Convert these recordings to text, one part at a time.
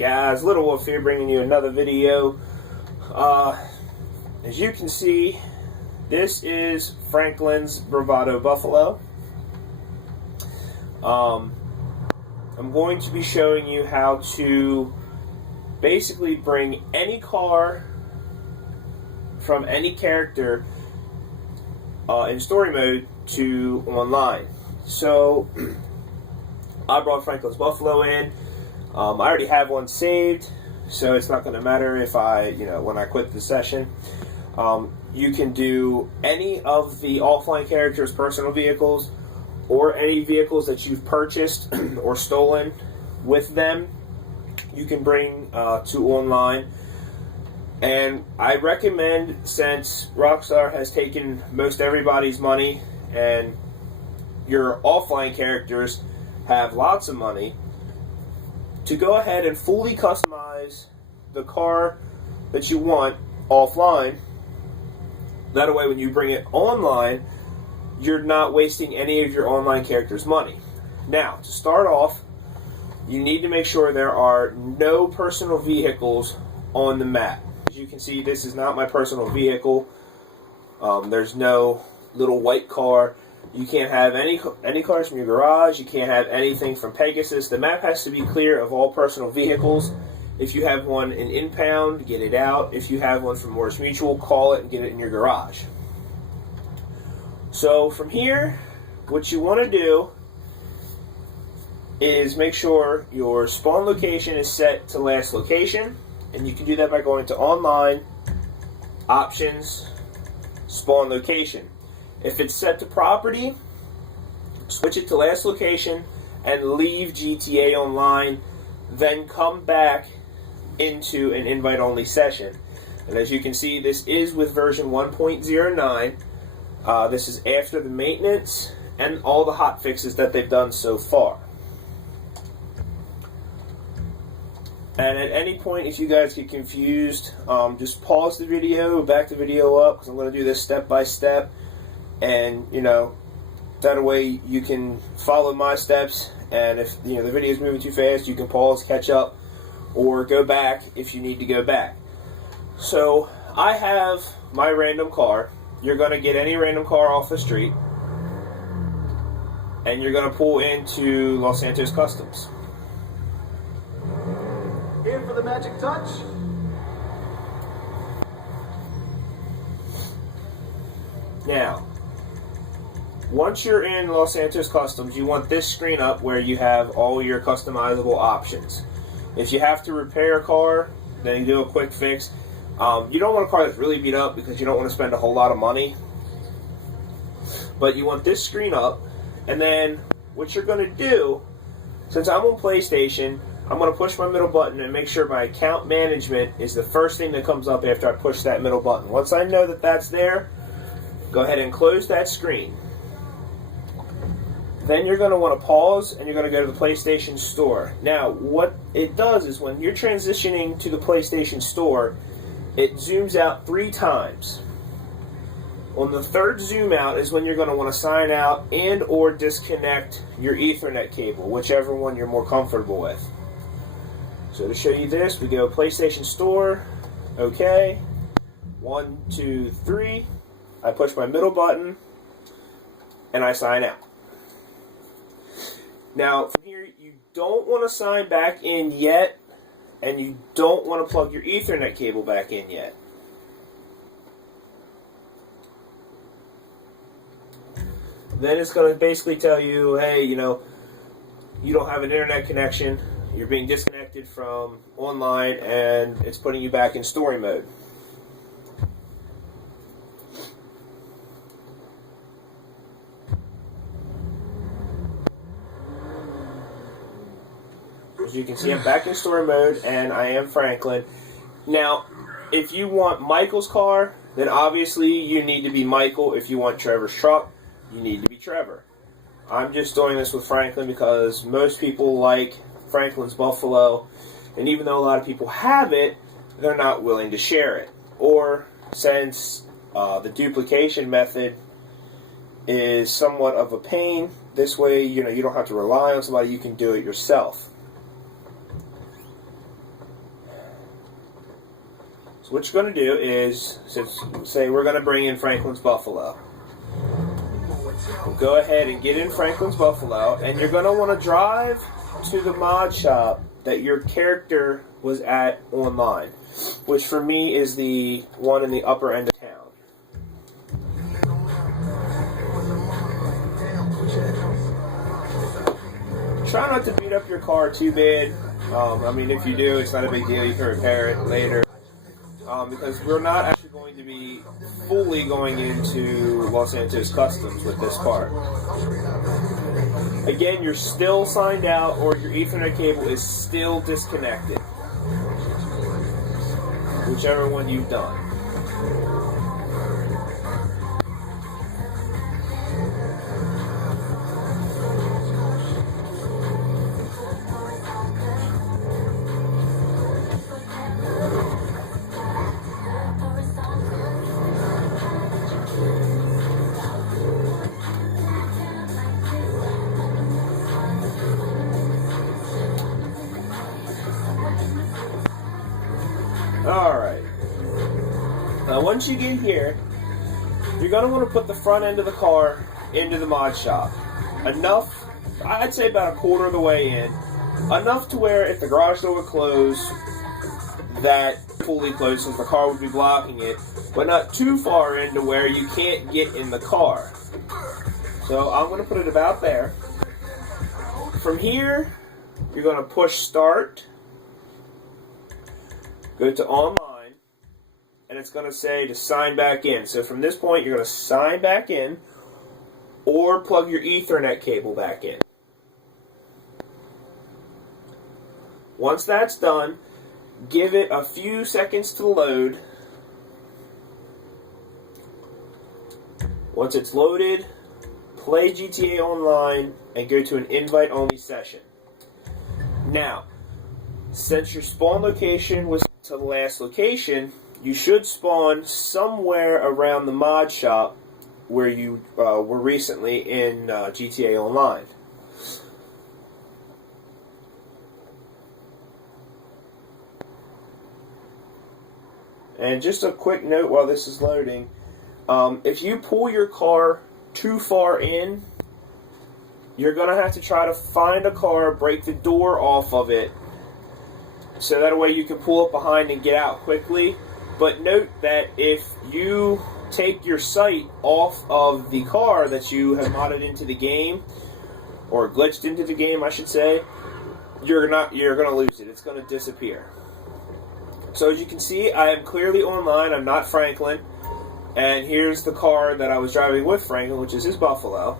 guys? Little Wolf here, bringing you another video. As you can see, this is Franklin's Bravado Buffalo. I'm going to be showing you how to basically bring any car from any character in story mode to online. So I brought Franklin's Buffalo in. I already have one saved, so it's not going to matter if when I quit the session. You can do any of the offline characters' personal vehicles, or any vehicles that you've purchased or stolen with them. You can bring to online. And I recommend, since Rockstar has taken most everybody's money and your offline characters have lots of money, to go ahead and fully customize the car that you want offline. That way, when you bring it online, you're not wasting any of your online characters' money. Now, to start off, you need to make sure there are no personal vehicles on the map. As you can see, this is not my personal vehicle. There's no little white car. You can't have any cars from your garage. You can't have anything from Pegasus. The map has to be clear of all personal vehicles. If you have one in impound, get it out. If you have one from Morris Mutual, call it and get it in your garage. So from here, what you want to do is make sure your spawn location is set to last location. And you can do that by going to Online, Options, Spawn Location. If it's set to Property, switch it to last location and leave GTA Online, then come back into an invite-only session. And as you can see, this is with version 1.09. This is after the maintenance and all the hot fixes that they've done so far. And at any point, if you guys get confused, just pause the video, back the video up, because I'm going to do this step by step. And, that way you can follow my steps. And if, the video is moving too fast, you can pause, catch up, or go back if you need to go back. So, I have my random car. You're going to get any random car off the street. And you're going to pull into Los Santos Customs. Here for the magic touch. Now, once you're in Los Santos Customs, you want this screen up where you have all your customizable options. If you have to repair a car, then you do a quick fix. You don't want a car that's really beat up because you don't want to spend a whole lot of money. But you want this screen up, and then what you're going to do, since I'm on PlayStation, I'm going to push my middle button and make sure my account management is the first thing that comes up after I push that middle button. Once I know that that's there, go ahead and close that screen. Then you're going to want to pause and you're going to go to the PlayStation Store. Now, what it does is when you're transitioning to the PlayStation Store, it zooms out 3 times. On the third zoom out is when you're going to want to sign out and or disconnect your Ethernet cable, whichever one you're more comfortable with. So to show you this, we go PlayStation Store, OK, 1, 2, 3, I push my middle button, and I sign out. Now, from here, you don't want to sign back in yet, and you don't want to plug your Ethernet cable back in yet. Then it's going to basically tell you, hey, you don't have an internet connection, you're being disconnected from online, and it's putting you back in story mode. As you can see, I'm back in story mode, and I am Franklin. Now, if you want Michael's car, then obviously you need to be Michael. If you want Trevor's truck, you need to be Trevor. I'm just doing this with Franklin because most people like Franklin's Buffalo, and even though a lot of people have it, they're not willing to share it. Or since the duplication method is somewhat of a pain, this way you don't have to rely on somebody, you can do it yourself. So what you're going to do is, say we're going to bring in Franklin's Buffalo. Go ahead and get in Franklin's Buffalo, and you're going to want to drive to the mod shop that your character was at online, which for me is the one in the upper end of town. Try not to beat up your car too bad. I mean, if you do, it's not a big deal. You can repair it later. Because we're not actually going to be fully going into Los Santos Customs with this car. Again, you're still signed out, or your Ethernet cable is still disconnected. Whichever one you've done. Alright. Now once you get here, you're going to want to put the front end of the car into the mod shop. Enough, I'd say about a quarter of the way in. Enough to where if the garage door would close, that fully closed, since the car would be blocking it. But not too far into where you can't get in the car. So I'm going to put it about there. From here, you're going to push start. Go to online, and it's going to say to sign back in. So from this point, you're going to sign back in, or plug your Ethernet cable back in. Once that's done, give it a few seconds to load. Once it's loaded, play GTA Online, and go to an invite-only session. Now, since your spawn location was to the last location, you should spawn somewhere around the mod shop where you were recently in GTA Online. And just a quick note while this is loading, if you pull your car too far in, you're going to have to try to find a car, break the door off of it, so that way you can pull up behind and get out quickly. But note that if you take your sight off of the car that you have modded into the game, or glitched into the game, I should say, you're going to lose it. It's going to disappear. So as you can see, I am clearly online. I'm not Franklin. And here's the car that I was driving with Franklin, which is his Buffalo.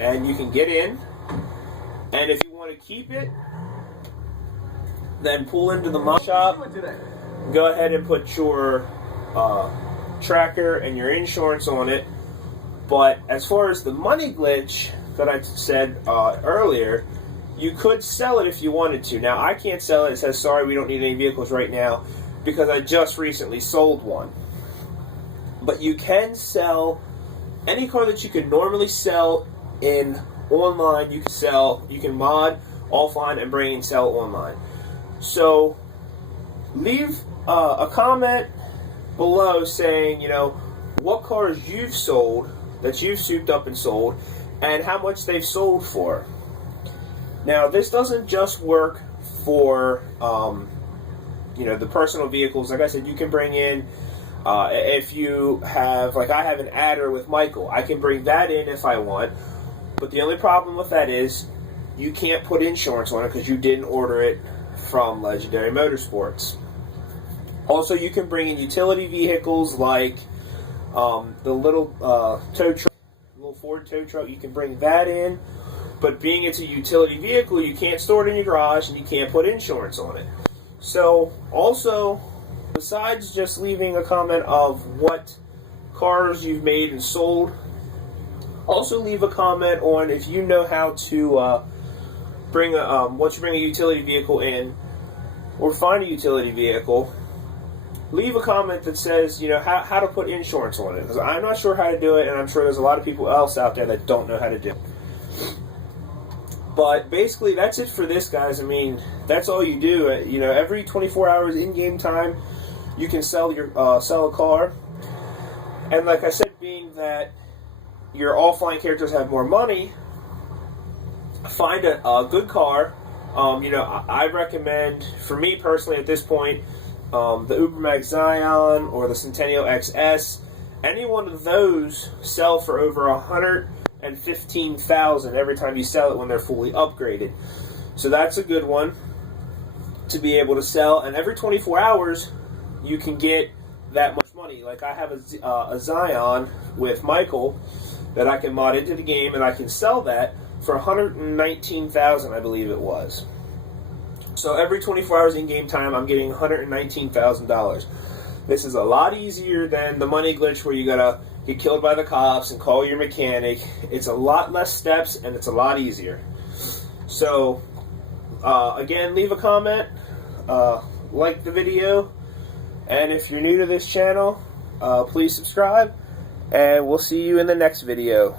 And you can get in. And if you want to keep it, then pull into the mod shop. Go ahead and put your tracker and your insurance on it. But as far as the money glitch that I said earlier, you could sell it if you wanted to. Now, I can't sell it. It says, sorry, we don't need any vehicles right now, because I just recently sold one. But you can sell any car that you could normally sell in online. You can mod offline and bring and sell online. So leave a comment below saying, what cars you've sold, that you've souped up and sold, and how much they've sold for. Now, this doesn't just work for, the personal vehicles. Like I said, you can bring in, if you have, like I have an adder with Michael, I can bring that in if I want. But the only problem with that is you can't put insurance on it because you didn't order it from Legendary Motorsports. Also, you can bring in utility vehicles like the little tow truck, little Ford tow truck. You can bring that in, but being it's a utility vehicle, you can't store it in your garage and you can't put insurance on it. So, also, besides just leaving a comment of what cars you've made and sold, also leave a comment on if you know how to once you bring a utility vehicle in, or find a utility vehicle, leave a comment that says, how to put insurance on it. Because I'm not sure how to do it, and I'm sure there's a lot of people else out there that don't know how to do it. But basically, that's it for this, guys. I mean, that's all you do. You know, every 24 hours in-game time, you can sell a car. And like I said, being that your offline characters have more money, find a good car. You know, I recommend, for me personally at this point, the Ubermax Zion or the Centennial XS. Any one of those sell for over $115,000 every time you sell it when they're fully upgraded. So that's a good one to be able to sell. And every 24 hours, you can get that much money. Like I have a Zion with Michael that I can mod into the game, and I can sell that for $119,000, I believe it was. So every 24 hours in game time, I'm getting $119,000. This is a lot easier than the money glitch where you gotta get killed by the cops and call your mechanic. It's a lot less steps, and it's a lot easier. So again, leave a comment, like the video, and if you're new to this channel, please subscribe, and we'll see you in the next video.